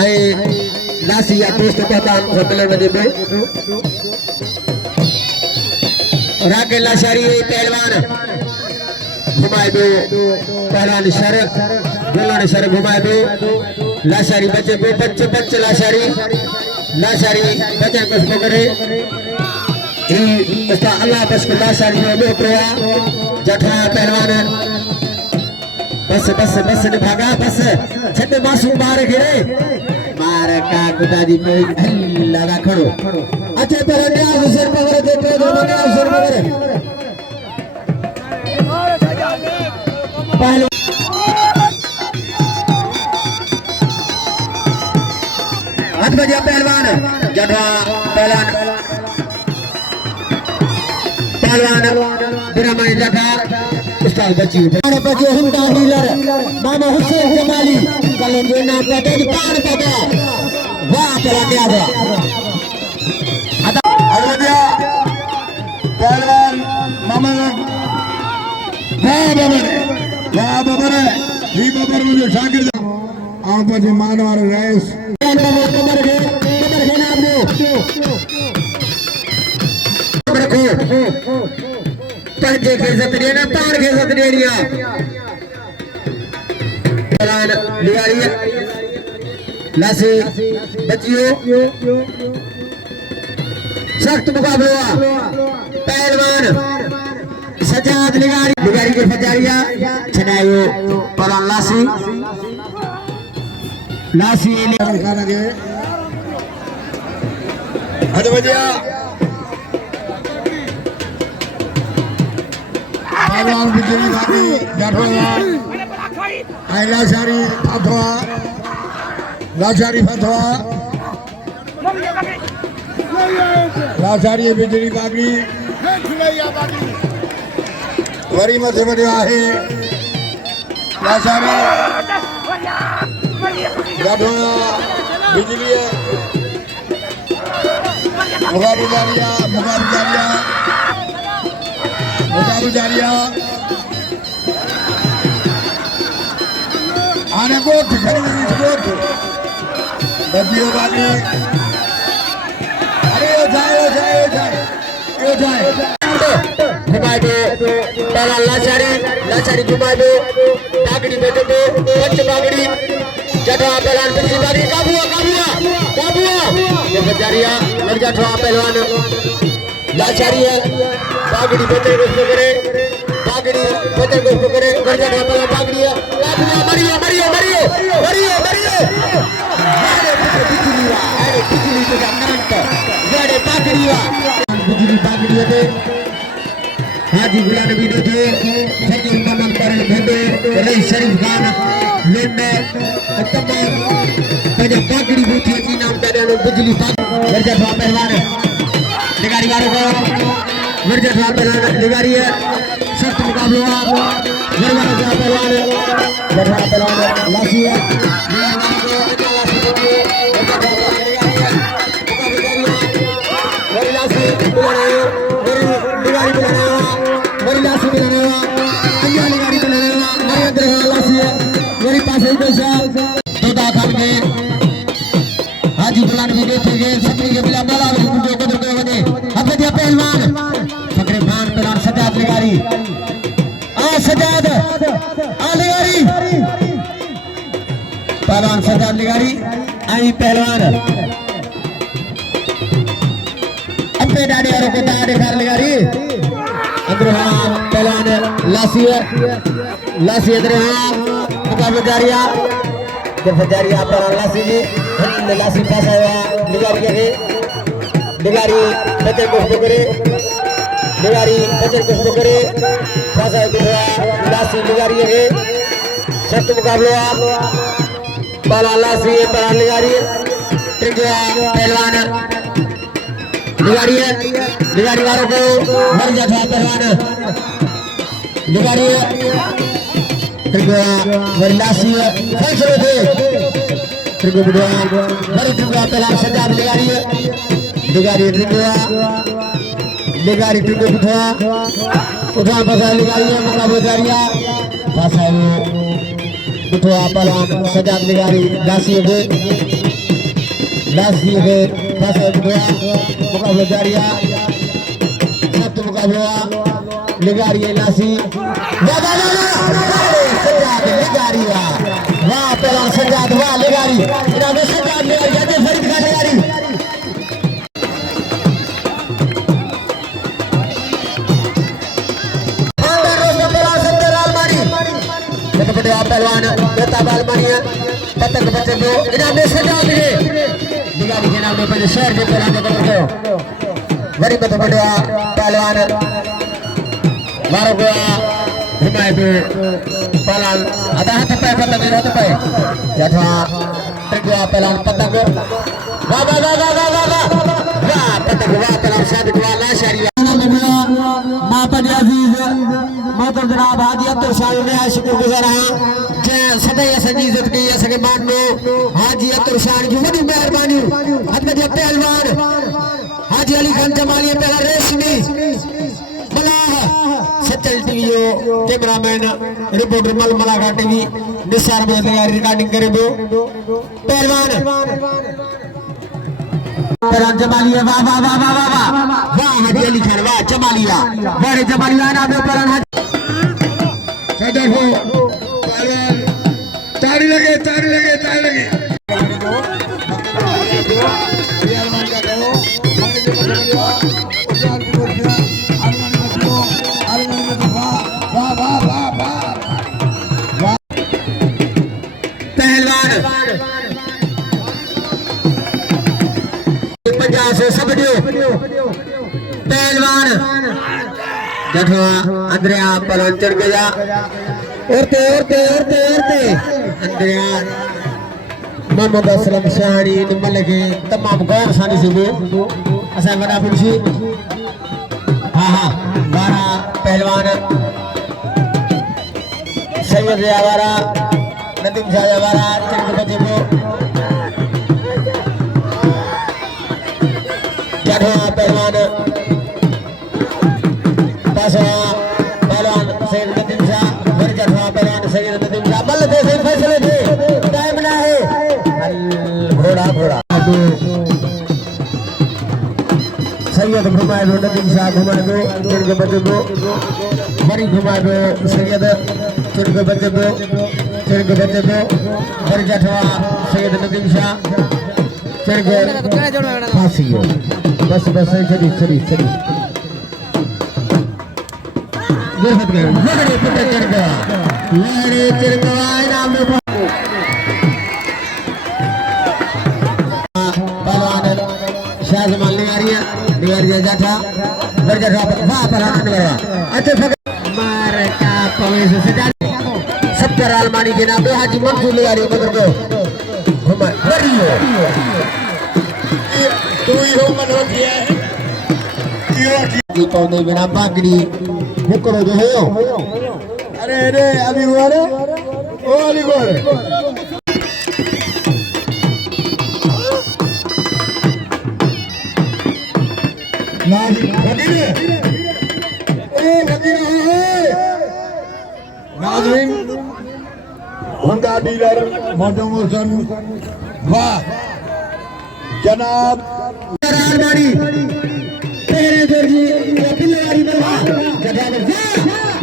आई लासी या दोस्त पहचान सम्मेलन में देवे राके लाशारी पहलवान घुमाए दो पहलवान शर गोलन शर घुमाए दो लाशारी बच्चे को बच्चे लाशारी बच्चे कुछ पकड़े उसका अल्लाह बस को लाशारी में प्रोया जठा पहलवान बस ने भागा बस छठे मासूम मार गिरे मार का गुदाजी पे लगा खड़ो अच्छा पर न्याय हुसैन पकड़ देते दो न्याय हुसैन पकड़ पहले हाथ बजा पहलवान जठा पहलवान बिरमाई जठा उस्ताद बच्ची हिंदा डीलर मामा हुसैन जमाली कलेंगे ना पटे पान पटे वाह चला गया अयोध्या पहलवान मामा वाह बबर ही बबर मुझे शागिर्द आप जी मानवर रेस कमर है नाम दो रखो पंजे के जतरिया ना तार के जतरिया पहलवान लिगारी लासी बच्चियों सख्त मुकाबला पहलवान सजाद लिगारी के फजारिया छनायो पहलवान लासी खाना के हद बजिया पहलवान बिजली भाभी जाठवा आई लाचारी फतवा लाचारी बिजली बागी वरी मथे बड़े आहे लाचारी जाठवा बिजली मुकाबू जारिया आने गोठ बदियो बाली अरे जाए घुमा दो पहला लाचारी घुमा दो बागड़ी बैठे दो पंच बागड़ी जठवा पहलवान बिजली बागड़ी काबुआ ये फजारिया लग जठवा पहलवान लाचारी है बागड़ी बैठे को करे बागड़ी बैठे को करे घर जठवा पहलवान बागड़ी है मरियो बिजली तो करंट बड़े बिजली बागड़ी है हाजी गुलाम नबी थे सैयद मोहम्मद करन भेदे रईस शरीफ खान लेने तमाम पहले बागड़ी बूथी की नाम दे बिजली वर्जा था पहलवान निगारी वालों को वर्जा था पहलवान निगारी है सख्त मुकाबला वर्जा था पहलवान लासी है हाजी गुलाम भी देखे गए सपनी के बिला बोला जो कदर के वजह अब दिया पहलवान फकरे खान पहलवान सजाद लिगारी सजाद लिगारी पहलवान सजाद लिगारी आई पहलवान अपने डाडे और को डाडे कर लिगारी अब्दुल्रहमान पहलवान लासी अब्दुल्रहमान मुकाबला जारिया जब फजारिया पर लासी जी लासी पास आया लिगारी के लिगारी बच्चे को करे पास आया लासी लिगारी के सख्त मुकाबला पाला लासी पर लिगारी ट्रिगवा पहलवान लिगारी वालों को मर जाता पहलवान लिगारी लासी फैसले थे पहला सजाद लिगारी उठा फसा लिगारी मुकाबला जारिया फसा पहलवान सजाद लिगारी लासी Lasi ke fase kedua, mukabla Jaria. Satu mukabla Legaria Lasi. Sejad Legaria. Wah pelan Sejad, wah Legari. Ini ada Sejad Legari, jadi Farid Khan Legari. Kedua pelwan Beta Balmania patang ke bacaan dua ini ambil Sejad ini juga bikin ambil pada share di pelan ke kedua dari betul kedua pelwan baru gua lima itu pelan ada tepai patang ini tepai jatuh kedua pelan patang ke wah patang gua pelan satu dua lah syariah माता अजीज मोहतर जनाब हाजी अब्दुल शाह ने शुक्रगुजार है जय सदैव सजी इज्जत की सके मान लो हाजी अब्दुल शाह की बड़ी मेहरबानी हद में पहलवान हाजी अली खान जमाली पहला रेशमी मलाह सचल टीवी कैमरामैन रिपोर्टर मलमला टीवी निसार में रिकॉर्डिंग करे पहलवान पेरान जमालिया वाह वाह वाह वाह वाह वाह हाजी अली खान वाह जमालिया बड़े जमालिया ना दो पेरान सदर हो पहलवान ताड़ी लगे पहलवान 50 से सबडियो पहलवान जठवा अंद्रिया पहलवान चढ़ गया औरते अंद्रिया मोहम्मद असलम शाहरी निम्बल के तमाम गौर सानी से भी असा बड़ा पुरुषी हाँ 12 पहलवान सैयद यावारा नदीम शाह यावारा चढ़ के बच्चे को पहलवान पहलवान सैयद नदीम शाह पहलवान सैयद नदीम शाह बल दे फैसले थे टाइम ना है घोड़ा सैयद घुमाए दो नदीम शाह घुमाए दो चढ़ के बच्चे को बड़ी घुमाए दो सैयद चढ़ के बच्चे को बड़ी जठवा सैयद नदीम शाह चढ़ के फांसी हो बस चली गिरफ्त गए लड़े पुत्र चढ़ गया इनाम में पहलवान शाहजमान निवारिया जाठा वाह पहलवान निवारा अच्छे मार का पवेश से सत्तर आलमानी के नाम पे हाजी मंसूर निवारी को घुमा बरियो तू ही हो मन हो गया है की पौने बिना बागड़ी मुकरो जो हो अरे अभी हुआ रे ओ अली गोर नाज़रीन होंडा डीलर मोटोमोशन वाह जनाब आलमानी तेरे जोगी पिल्लारी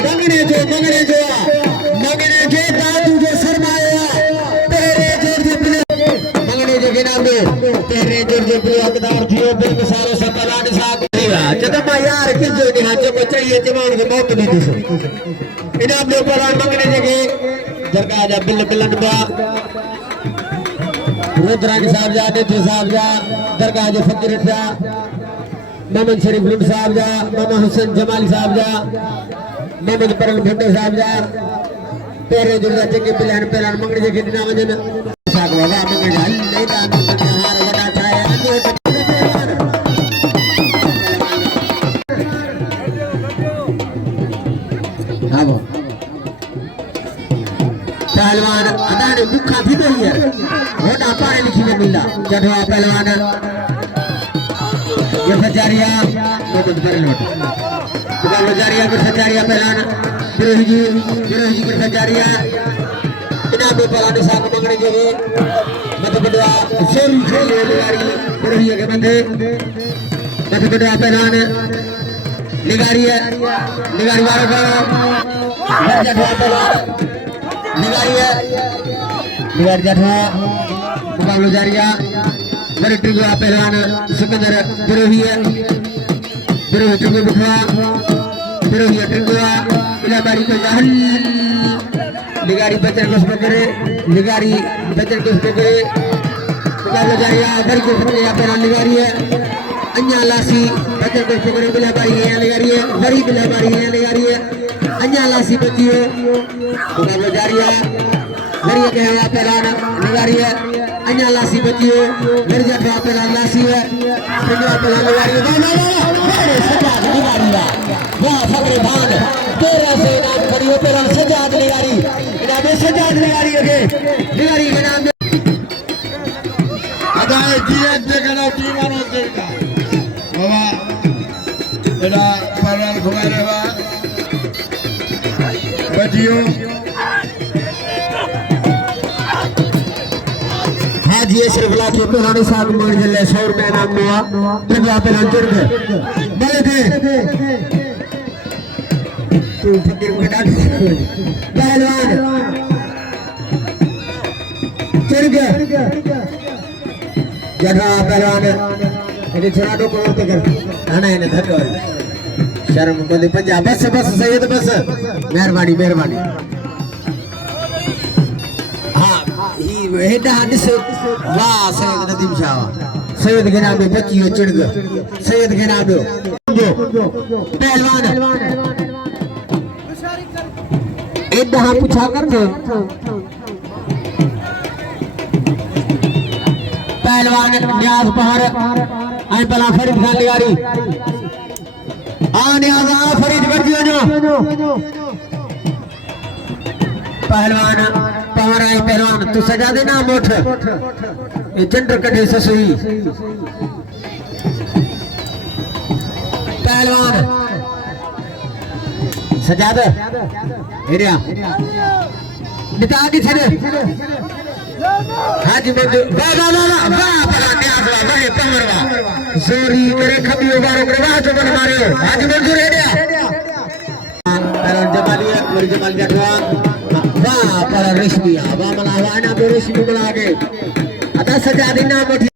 मंगने जो दादू जो शर्माया तेरे जोगी मंगने जो के नाम तेरे जोगी हकदार थियो बिल सारे सकलान साहब जब मैं यार किस जो ने हाथ को चाहिए जवान को मौत दी थी इनाम दे पर मंगने जगे जरका जा बिल बिलन बा रुद्रानी साहब जा नेतू साहब जा दरगाह जो फकीर जा मोहम्मद शरीफ लुट साहब जा मामा हुसैन जमाली साहब जा मोहम्मद परल भट्टे साहब जा तेरे दुर्गा जगे पिलान पेलान मंगने जगे दिना वजन साग वाला मंगने हल नहीं दान हार वडा थाया हां पहलवान अदाने मुखा भी नहीं है वडा पारे लिखी में मिला जठवा पहलवान ये सचारिया मोहम्मद परलोट दुकान सचारिया पर सचारिया पहलवान विरोही जी पर सचारिया इनाम पहला निशान मंगने जो है मत बड़वा सोरी खेले निगारी बरही के बंदे मत बड़वा पहलान निगारी है निगारी वाला का जठवा पहलान निगारी है निगारी जठवा मुकाबला जारिया बड़े ट्रिगवा पहलान सिकंदर बरही है बरही ट्रिगवा बुखवा बरही ट्रिगवा इलाबारी को जहल निगारी बचन को करे निगारी बचन को करे मुकाबला जारिया बड़ी को फटे या पहला निगारी है अन्या लासी बचन को करे बिला बारी है निगारी है बड़ी बिला बारी है निगारी है अन्या लासी बची है मुकाबला जारिया बड़ी के हवा पहला निगारी है अन्या लासी बची है मेरे जगह पहला लासी है पहला पहला निगारी है बड़े सजाद निगारी वाह फकरे भान 13 से नाम करियो पहला सजाद निगारी इनाम सजाद निगारी के नाम अदाए जीएस देखना टीमानो देखा बाबा एडा परल घुमारे बा बजियो हाजी अशरफ लाठी पहला साल मोड़ जले 100 रुपए इनाम हुआ ट्रिगवा पहला जुड़ गए बड़े थे तू फकीर को डांट पहलवान चढ़ गया जगह पहलवान ये छोड़ा दो को तो कर आना है धक्का शर्म को दे पंजाब बस बस सैयद बस मेहरबानी मेहरबानी हां ही हेडा हदिस वाह सैयद नदीम शाह सैयद के नाम पे बच्ची चढ़ गया सैयद के नाम पे पहलवान एक दहा पूछा कर दो पहलवान न्याज पहाड़ आई पहला फरीद खान लिगारी न्याज फरीद कर दियो जो पहलवान पहाड़ आई पहलवान तू सजा देना मोठ ये चंद्र कटे ससुई पहलवान सजा दे एरिया निता की छे हाजी मंजूर बाबा वाह पला न्याज वाह पमरवा जोरी करे खबियो बारो करे वाह जो बन मारे हाजी मंजूर एरिया पहला जमालिया और जमाल जटवा वाह पला रेशमिया वाह मला वाना बे रेशमी बुला के अता सजा देना मोठी